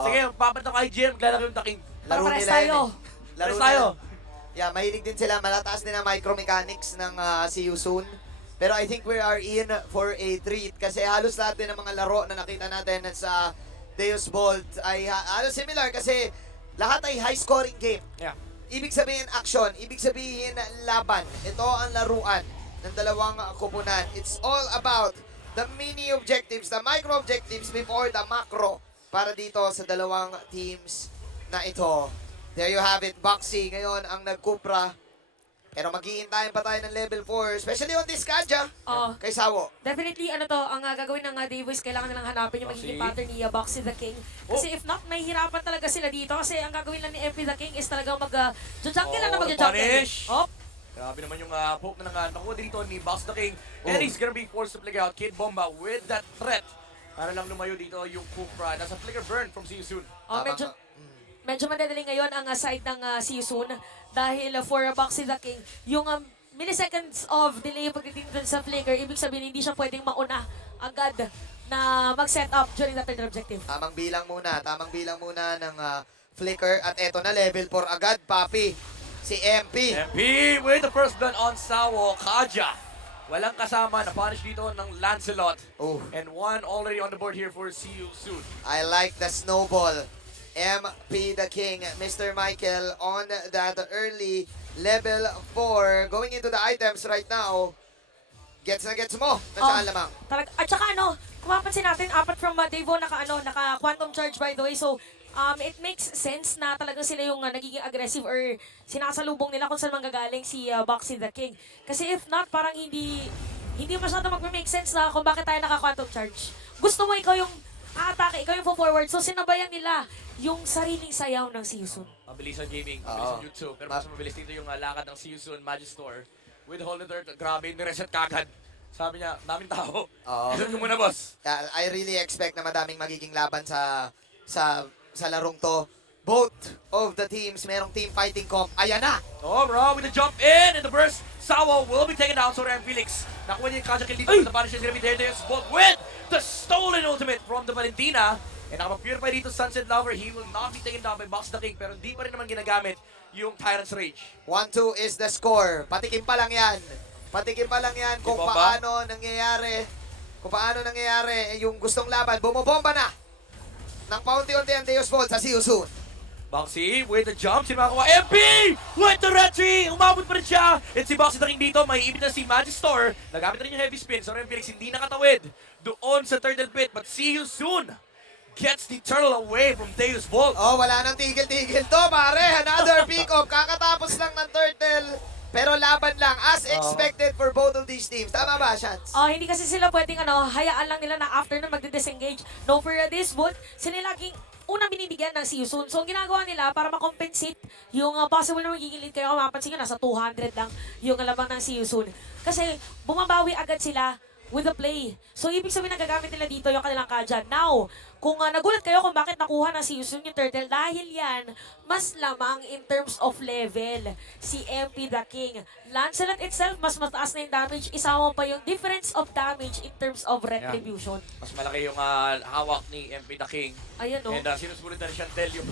Sige, papunta ko kay Jim, maglalaro yung taking. Laro Pares nila tayo. yun eh. Laro Pares tayo. nila. Yeah, mahilig din sila. Malataas din ang micromechanics ng See You Soon. Pero I think we are in for a treat kasi halos lahat din ng mga laro na nakita natin sa Deus Vault ay halos similar kasi lahat ay high-scoring game. Yeah. Ibig sabihin action, ibig sabihin laban. Ito ang laruan ng dalawang koponan. It's all about the mini objectives, the micro objectives before the macro para dito sa dalawang teams na ito. There you have it, Boxy ngayon ang nagkupra. Pero maghihintayin pa tayo ng level 4, especially on this Kaja, Oo. kay Sawo. Definitely, ano to, ang gagawin ng Davoys, kailangan nilang hanapin yung magiging Boxy. pattern ni Boxy the King. Kasi if not, mahihirapan talaga sila dito. Kasi ang gagawin lang ni MP the King is talagang mag-jungle lang na mag-jungle. punish. Oh, Grabe naman yung poke na nakuha dito ni Box the King. And he's gonna be forced to flicker out Kid Bomba with that threat. Para lang lumayo dito yung Kufra. Nasa flicker burn from See You Soon. oh medyo madadali ngayon ang side ng See You Soon. Dahil for Boxy the King, yung milliseconds of delay pagdating dun sa flicker, ibig sabihin hindi siya pwedeng mauna agad na mag-set up during the third objective. Tamang bilang muna ng flicker at eto na level 4 agad, Papi. Si MP. MP with the first blood on Sawo. Kaja. Walang kasama na punish dito ng Lancelot. Oh, And one already on the board here for See You Soon. I like the snowball. MP the King, Mr. Michael on that early level 4. Going into the items right now. Gets na gets mo. Nasaan lamang? At saka kung mapansin natin, apat from Davo naka quantum charge by the way. So, it makes sense na talagang sila yung nagiging aggressive or sinasalubong nila kung saan manggagaling si Boxy the King. Kasi if not, parang hindi masyado mag-make sense na kung bakit tayo naka-quantum charge. Gusto mo ikaw yung atake, ikaw yung forward. So, sinabayan nila yung sariling sayaw ng See You Soon. Mabilis ang gaming, mabilis Oo. ang jutsu. Pero mas mabilis dito yung lakad ng See You Soon, Magister. With Hold the Dirt, grabe, nireset kagad. Sabi niya, daming tao. Oo. Reset ko muna, boss. I really expect na madaming magiging laban sa larong to. Both of the teams, merong team fighting comp. Ayan na! Oh, bro, with the jump in the burst, Sawo will be taken down. So, Ram Felix, nakuha niya yung Kaja kill dito. The punish is gonna be there. There's Bolt with the stolen ultimate from the Valentina. And nakapag-purify dito Sunset Lover. He will not be taken down by Box the King. Pero hindi pa rin naman ginagamit yung Tyrant's Rage. 1-2 is the score. Patikim pa lang yan. Patikim pa lang yan kung Bomba? paano nangyayari yung gustong laban. Bumobomba na ng paunti-unti ang Deus Vault sa See You Soon. Boxy with the jump. Sino makakuha? MP with the retry! Umabot pa rin siya. And si Boxy the King dito, may ibig na si Magister. Nagamit na rin yung heavy spin. So Ram Felix hindi nakatawid doon sa turtle pit. But See You Soon gets the turtle away from Deus Vault. Oh, wala nang tigil-tigil to, pare. Another pick-up. Kakatapos lang ng turtle. Pero laban lang as expected for both of these teams. Tama ba, Shans? Hindi kasi sila pwedeng hayaan lang nila na after na magdi-disengage. No, for this boot, sila laging unang binibigyan ng See You Soon. So, ang ginagawa nila para makompensate yung possible na magiging lead kayo, mapansin nyo, nasa 200 lang yung lamang ng See You Soon. Kasi bumabawi agad sila with the play. So, ibig sabihin na gagamit nila dito yung kanilang Kaja. Now, kung nagulat kayo kung bakit nakuha ng See You Soon yung turtle, dahil yan, mas lamang in terms of level, si MP the King. Lancelot itself, mas mataas na yung damage. Isama pa yung difference of damage in terms of retribution. Mas malaki yung hawak ni MP the King. Ayun, no? And sinusunod na ni Chantel yung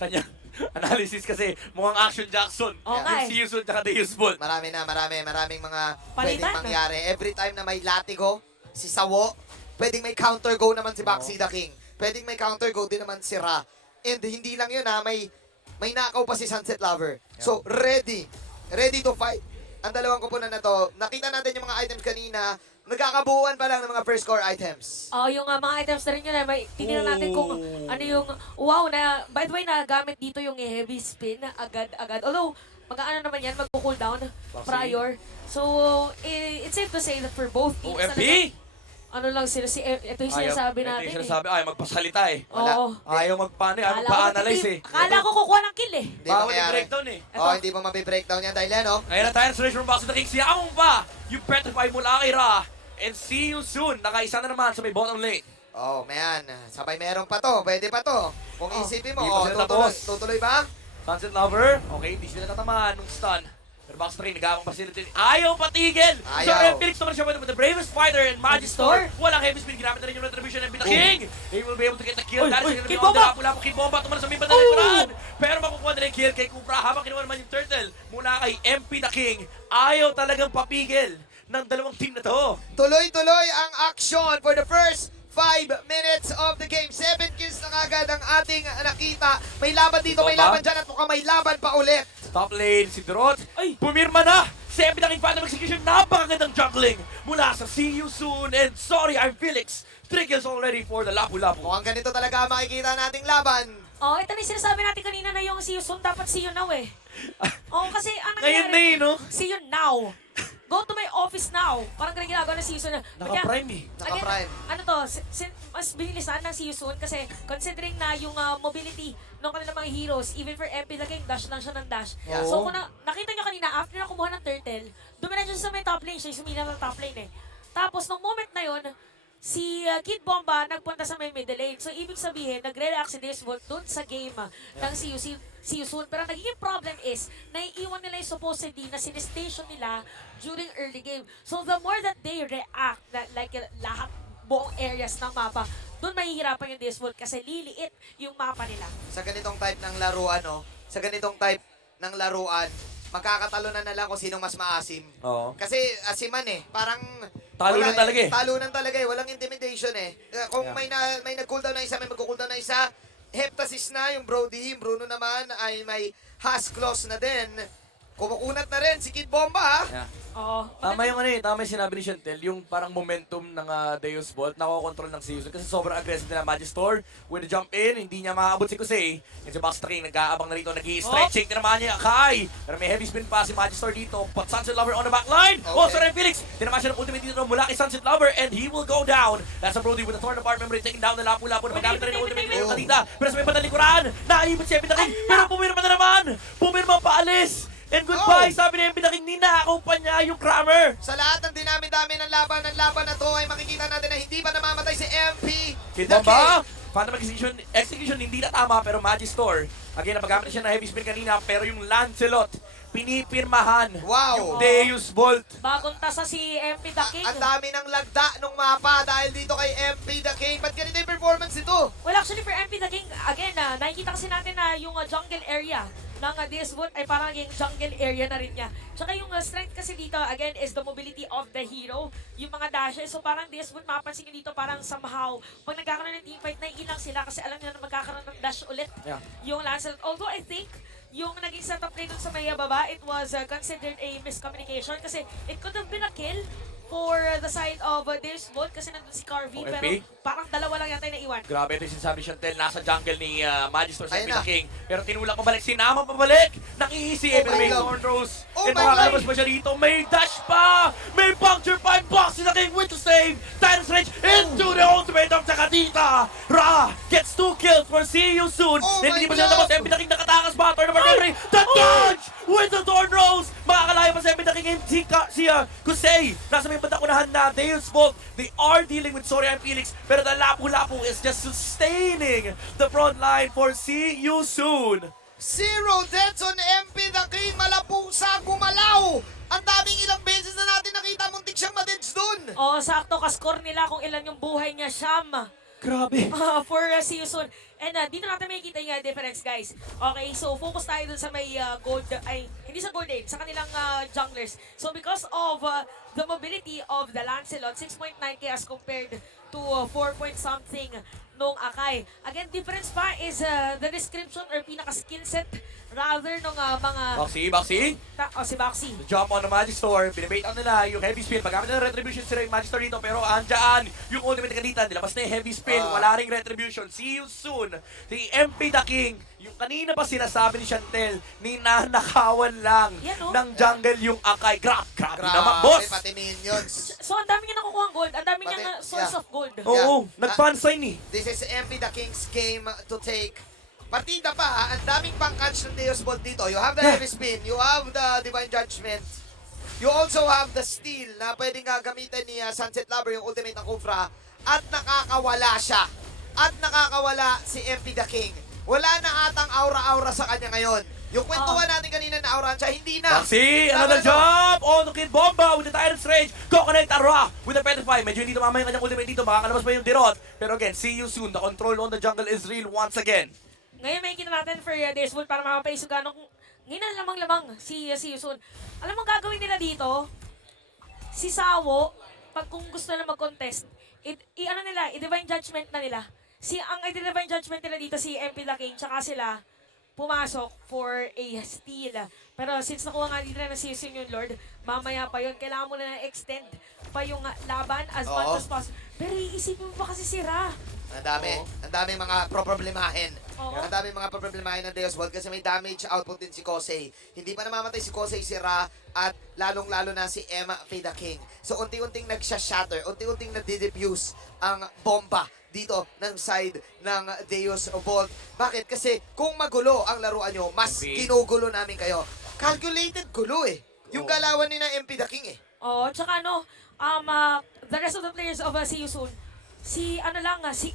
kanyang analysis kasi mukhang Action Jackson. Oo nga Yung See You Soon tsaka Deus Vault. Maraming mga Palitan, pwedeng mangyari. Every time na may latigo, si Sawo, pwedeng may counter go naman si Boxy the King. Pwedeng may counter go din naman si Ra. And hindi lang yun may nakaw pa si Sunset Lover. So, ready to fight. Ang dalawang kupunan na to, nakita natin yung mga items kanina, nagkakabuuan pa lang ng mga first core items. Yung mga items na rin yun, titignan natin kung ano yung, wow, by the way, nagamit dito yung heavy spin agad-agad. Although, mag-ano naman yan, mag-cooldown prior. So, it's safe to say that for both teams, MP! ano lang sila, ito yung sinasabi natin. Ito yung sinasabi, ayaw magpasalita eh. Oo. Ayaw magpa-analyze eh. Akala ko kukuha ng kill eh. Hindi Bawal yung mangyayari. breakdown eh. Oh, hindi mo mabibreakdown yan dahil yan, oh. Ngayon na tayo sa Rage from Box of the King. Siyamong pa yung petrify mula kay Ra. And See You Soon. Nakaisa na naman sa may bottom lane. Oh, man. Sabay meron pa to. Pwede pa to. Kung isipin mo, Di pa sila tutuloy, tapos. tutuloy ba? Sunset Lover. Okay, hindi sila tatamaan nung stun. Pero box 3, nagawang facility. Ayaw patigil! So, Ayaw. Felix naman siya with the bravest fighter and Magister. Walang heavy spin. Ginamit na rin yung retribution and the King. He will be able to get the kill. Dahil sa Kid gano'n Bomba! Lapu-Lapu, Kid Bomba. Tumalas sa may bandang likuran. Pero makukuha na rin yung kill kay Cupra. Habang kinuha naman yung Turtle mula kay MP the King. Ayaw talagang papigil ng dalawang team na to. Tuloy-tuloy ang action for the first 5 minutes of the game. 7 kills na kagad ang ating nakita. May laban dito, may Bomba. laban dyan at mukhang may laban pa ulit. Top lane, si Drot. Ay! Pumirma na! Si MP the King Phantom Execution. Napakagandang juggling mula sa See You Soon and Sorry I'm Felix. 3 kills already for the Lapu-Lapu. Mukhang ganito talaga ang makikita nating laban. Oh, ito na yung sinasabi natin kanina na yung see you soon, dapat see you now eh. Oh, kasi ang Ngayon na yun, no? see you now. Go to my office now. Parang ganun ginagawa ng see you soon. Naka-prime eh. Naka-prime. Ano to, mas binilisan ng see you soon kasi considering na yung mobility ng kanilang mga heroes, even for MP the King, dash lang siya ng dash. Yeah. So kung nakita nyo kanina, after na kumuha ng turtle, dumiretso siya sa may top lane, siya yung sumila ng top lane eh. Tapos nung moment na yun, si Kid Bomba nagpunta sa may middle lane. So ibig sabihin, nagre-react si Disvolt dun sa game ng See You Soon. Pero nagiging problem is, naiiwan nila yung supposedly na sinestation nila during early game. So the more that they react, like lahat buong areas ng mapa, doon mahihirapan yung Disvolt kasi liliit yung mapa nila. Sa ganitong type ng laruan, magkakatalo na lang kung sinong mas maasim. Oo. Kasi asiman eh, parang Talunan talaga eh. Talunan talaga eh, walang intimidation eh. Kung Yeah. may nag-cooldown na isa, may mag-cooldown na isa, Heptasis na yung Brody, yung Bruno naman ay may Has Claws na din. Kumukunat na rin si Kid Bomba ha. Yeah. Oo. Tama yung ano eh, tama yung sinabi ni Chantel, yung parang momentum ng Deus Bolt, nakokontrol ng Season kasi sobrang aggressive nila Magister. With the jump in, hindi niya makaabot si Kusei. Yung si Box King, nag-aabang na rito, nag-i-stretching tinamaan niya Akai. Pero may heavy spin pa si Magister dito, but Sunset Lover on the back line. Okay. Oh, sorry Felix, tinamaan siya ng ultimate dito mula kay Sunset Lover and he will go down. That's a Brody with the Thorn apart memory, taking down the Lapu-Lapu na magamit na rin ng ultimate dito kanita. Pero sa may bandang likuran, naibot si MP the King, pero pumirma na naman! Pumirma paalis! And goodbye, sabi ni MP the King, ninakaw pa niya yung Kramer. Sa lahat ng dinami-dami ng laban na to ay makikita natin na hindi pa namamatay si MP. Kid the Bomba! King. Phantom execution hindi na tama pero Magister. Again, napagamit siya ng heavy spin kanina pero yung Lancelot, pinipirmahan. Wow. Yung Deus Bolt. Bagong tasa si MP the King. Ang dami ng lagda nung mapa dahil dito kay MP the King. Ba't ganito yung performance ito? Well, actually, for MP the King, again, nakikita kasi natin na yung jungle area ng Disvolt ay parang naging jungle area na rin niya. Tsaka yung strength kasi dito, again, is the mobility of the hero. Yung mga dashes. So parang Disvolt, mapapansin nyo dito, parang somehow, pag nagkakaroon ng teamfight, naiilang sila kasi alam nila na magkakaroon ng dash ulit Yeah. yung Lancelot. Although I think, yung naging setup play dun sa may baba, it was considered a miscommunication kasi it could have been a kill for the side of Disvolt kasi nandun si Carvey, pero Okay. parang dalawa lang yata yung naiwan. Grabe ito yung sinasabi ni Chantel, nasa jungle ni Magister sa Ayun MP the na. King. Pero tinulak pabalik, sinama pabalik. Nang-easy, Oh pero my may God. Thorn Rose. Oh And my makakalabas God. pa siya dito. May dash pa! May puncture pa! And Box the King with the save! Titan's Rage into the ultimate of Takatita! Ra gets 2 kills for See You Soon! Oh And my hindi pa siya God. tapos. MP the King nakatakas pa. Thorn of Memory. The dodge with the Thorn Rose! Makakalaya pa si MP the King and si Kusei. Nasa may bandang unahan na Deus Bolt. They are dealing with Sorry I'm Felix. Pero the Lapu-Lapu is just sustaining the front line for See You Soon. 0 deaths on MP the King. Malapusa, gumalaw. Ang daming ilang beses na natin nakita muntik siyang madeds dun. Oo, sakto ka-score nila kung ilan yung buhay niya, Sham. Grabe. For See You Soon. And dito natin makikita yung difference, guys. Okay, so focus tayo dun sa may gold, ay, hindi sa gold age, sa kanilang junglers. So because of the mobility of the Lancelot, 6.9k as compared to 4 point something nung Akai. Again, difference pa is the description or pinaka-skill set rather nung mga... Baxi. si Baxi. The jump on the Magister. Binibait out nila yung heavy spin. Paggamit na ng retribution sila yung Magister dito. Pero andyan yung ultimate kanita. Nilabas na yung heavy spin. Wala ring retribution. See you soon. Si MP the King. Yung kanina pa sinasabi ni Chantel, ninanakawan lang Yan, oh. ng jungle yung Akai. Grabe naman, boss! pati minions. So, ang dami niya nakukuha gold. Ang dami niya Pati- source yeah. of gold. Oo, nag-fan sign eh. This is MP the King's game to take. Partida pa, ang daming pang-catch ng Deus Bolt dito. You have the heavy spin, you have the Divine Judgment. You also have the steal na pwedeng gagamitin ni Sunset Lover, yung ultimate ng Kufra. At nakakawala siya. At nakakawala si MP the King. Wala na atang aura-aura sa kanya ngayon. Yung kwentuhan natin kanina na Aurancia, hindi na. Maxi, Tama another na to. jump on the Kid Bomba with the Tyrant's Rage. Coconut Ra with the Petrify. Medyo hindi tumama yung kanyang ultimate dito. Makakalabas pa yung Dirot. Pero again, see you soon. The control on the jungle is real once again. Ngayon may kita natin for this wood para mapapaiso gano'ng ngayon na lamang-lamang si Yusun. Alam mo gagawin nila dito? Si Sawo, pag kung gusto nila mag-contest, i-divine judgment na nila. Ang i-divine judgment nila dito si MP The King, tsaka sila pumasok for a steal. Pero since nakuha nga dito na si Yusun yung Lord, mamaya pa yun, kailangan mo na extend pa yung laban as Oo. much as possible. Pero iisipin mo pa kasi si Ra. Ang dami mga problemahin. Oo. Ang dami mga problemahin ng Deus World kasi may damage output din si Kosei. Hindi pa namamatay si Kosei, si Ra, at lalong-lalo na si Emma Fida King. So unti-unting nagsha-shatter, unti-unting nadi-diffuse ang bomba dito ng side ng Deus World. Bakit? Kasi kung magulo ang laruan nyo, mas MP. ginugulo namin kayo. Calculated gulo eh. Yung galawan ni na MP The King eh. Oo, tsaka the rest of the players of si Yusun, si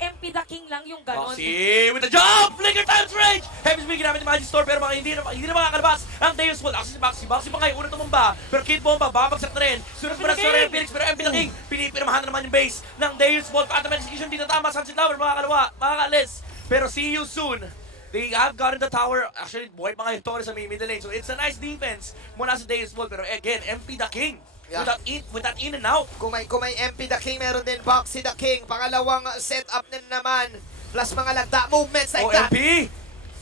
MP The King lang yung ganon. Maxi with the jump! Flicker times rage! Heavy speed ginamit ni Magic Store pero hindi na makakalabas ang Deus World. Actually si Maxi pa ngayon, unang tumumba. Pero Kid Bomba, babagsak na rin. Sunod pa na Sorel Felix pero MP The King. Pinipirmahan na naman yung base ng Deus World. Phantom Execution dito tama, Sunset Lover, makakaalis. Pero see you soon. They have gotten the tower. Actually, buhay pa ngayon Torres sa may middle lane. So it's a nice defense mula sa Deus World. Pero again, MP The King. Yeah. With that in and out. Kung may MP The King, meron din Boxy The King. Pangalawang setup na naman. Plus mga lagda movements like that. MP!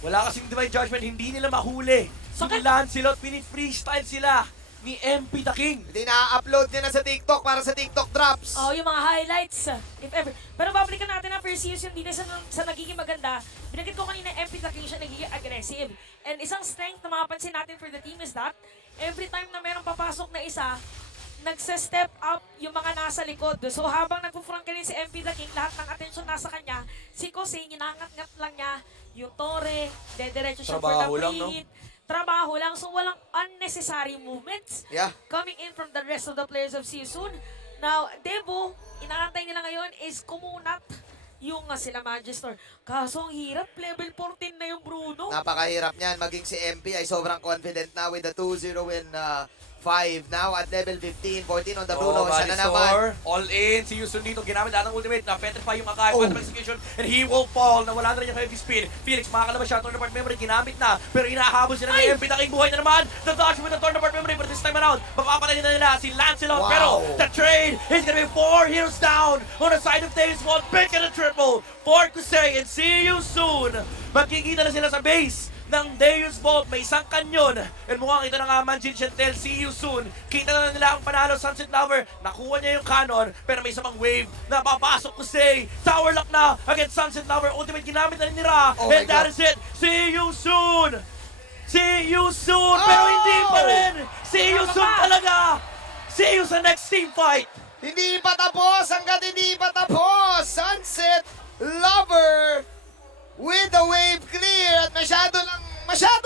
Wala kasing divine judgment, hindi nila mahuli. Sakit. Simulan sila at pini-freestyle sila ni MP The King. Hindi na-upload niya na sa TikTok para sa TikTok drops. Oh, yung mga highlights, if ever. Pero babalikan natin ang first season dito sa nagiging maganda. Binagit ko kanina, MP The King siya nagiging aggressive. And isang strength na makapansin natin for the team is that every time na merong papasok na isa, nagsa-step up yung mga nasa likod. So habang nagpo-front ka rin si MP The King, lahat ng attention nasa kanya, si Kosei, ninangat-ngat lang niya yung Torre, dediretso siya for the Trabaho lang, no? pre-hit. Trabaho lang, so walang unnecessary movements Yeah. coming in from the rest of the players of Season. Now, Devo, inaantay nila ngayon is kumunat yung sila Magister. Kaso ang hirap, level 14 na yung Bruno. Napakahirap niyan. Maging si MP ay sobrang confident na with the 2-0 in 5. Now at level 15, 14 on the Bruno. Siya na naman. All in. Si Yusun dito, ginamit lahat ng ultimate. Na-petrify yung Akai, Oh. Phantom Execution, and he will fall. Nawala na rin yung heavy speed. Felix, makakalabas siya. Tornapart memory, ginamit na. Pero inahabol sila ng MP The King. Buhay na naman. The dodge with the Tornapart memory. But this time around, mapapatay na nila si Lancelot. Wow. Pero the trade is gonna be 4 heroes down on the side of Davis Wall. Pick and a triple for Kusei. And see you soon. Magkikita na sila sa base ng Deus Vault. May isang kanyon. And mukhang ito na nga Manjin Chantel. See you soon. Kita na nila ang panalo. Sunset Lover. Nakuha niya yung cannon. Pero may isa pang wave na papasok ko say. Tower lock na against Sunset Lover. Ultimate ginamit na rin ni Ra. Oh my And that God. is it. See you soon. See you soon. Pero hindi pa rin. See you soon talaga. See you sa next team fight. Hindi pa tapos hanggat hindi pa tapos. Sunset Lover with the wave clear at masyado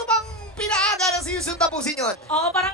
bang pinaaga ng si Yusun tapusin yun. Oo, parang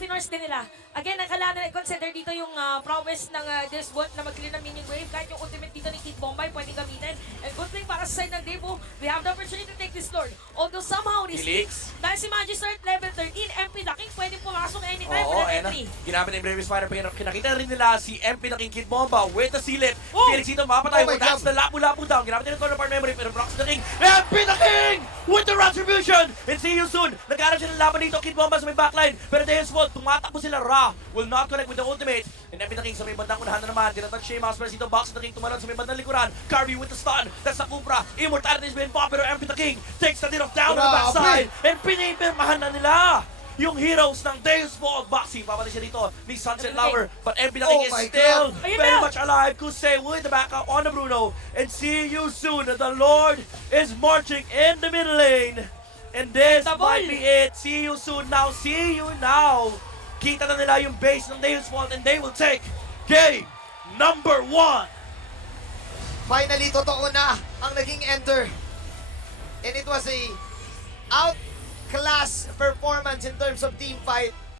finorce din nila. Again, ang kailangan nila i-consider dito yung prowess ng this bot na mag-clear ng minion wave. Kahit yung ultimate dito ni Kid Bombay, pwedeng gamitin. And good thing para sa side ng Devo, we have the opportunity to take this Lord. Although somehow, this Felix. dahil si Magister at level 13, MP The King pwedeng pumasok anytime for Oo, the ayun na. entry. Ginamit na yung Brave Spider. Kinakita na rin nila si MP The King Kid Bomba with the Sealit. Oh! Felix dito mapatay. Oh my That's God. the lapu-lapu down. Ginamit nila yung Tornapart memory. Pero Brox the King. MP The King with the Retribution. And see you soon. Nagkaroon sila ng laban dito. Kid Bomba sa may backline. Pero Deus Vault, tumatakbo sila. Ra will not connect with the ultimate. And MP The King sa may bandang unahan na naman. Tinatouch siya yung mouse. Pero dito Box the King tumalon sa may bandang likuran. Carvey with the stun. That's the Cupra. Immortality is being popped. Pero MP The King takes the deal down on the Grabe. backside. And pinipirmahan na nila yung heroes ng Deus Vault. Boxing, papatay siya dito ni Sunset Lover. But MP The King Oh is my still God. Ayun very na. much alive. Kusei with the backup on the Bruno. And see you soon. The Lord is marching in the middle lane. And this Double. might be it. See you soon now. See you now. Kita na nila yung base ng Deus Vault and they will take game number 1. Finally, totoo na ang naging enter. And it was a outclass performance in terms of team fight.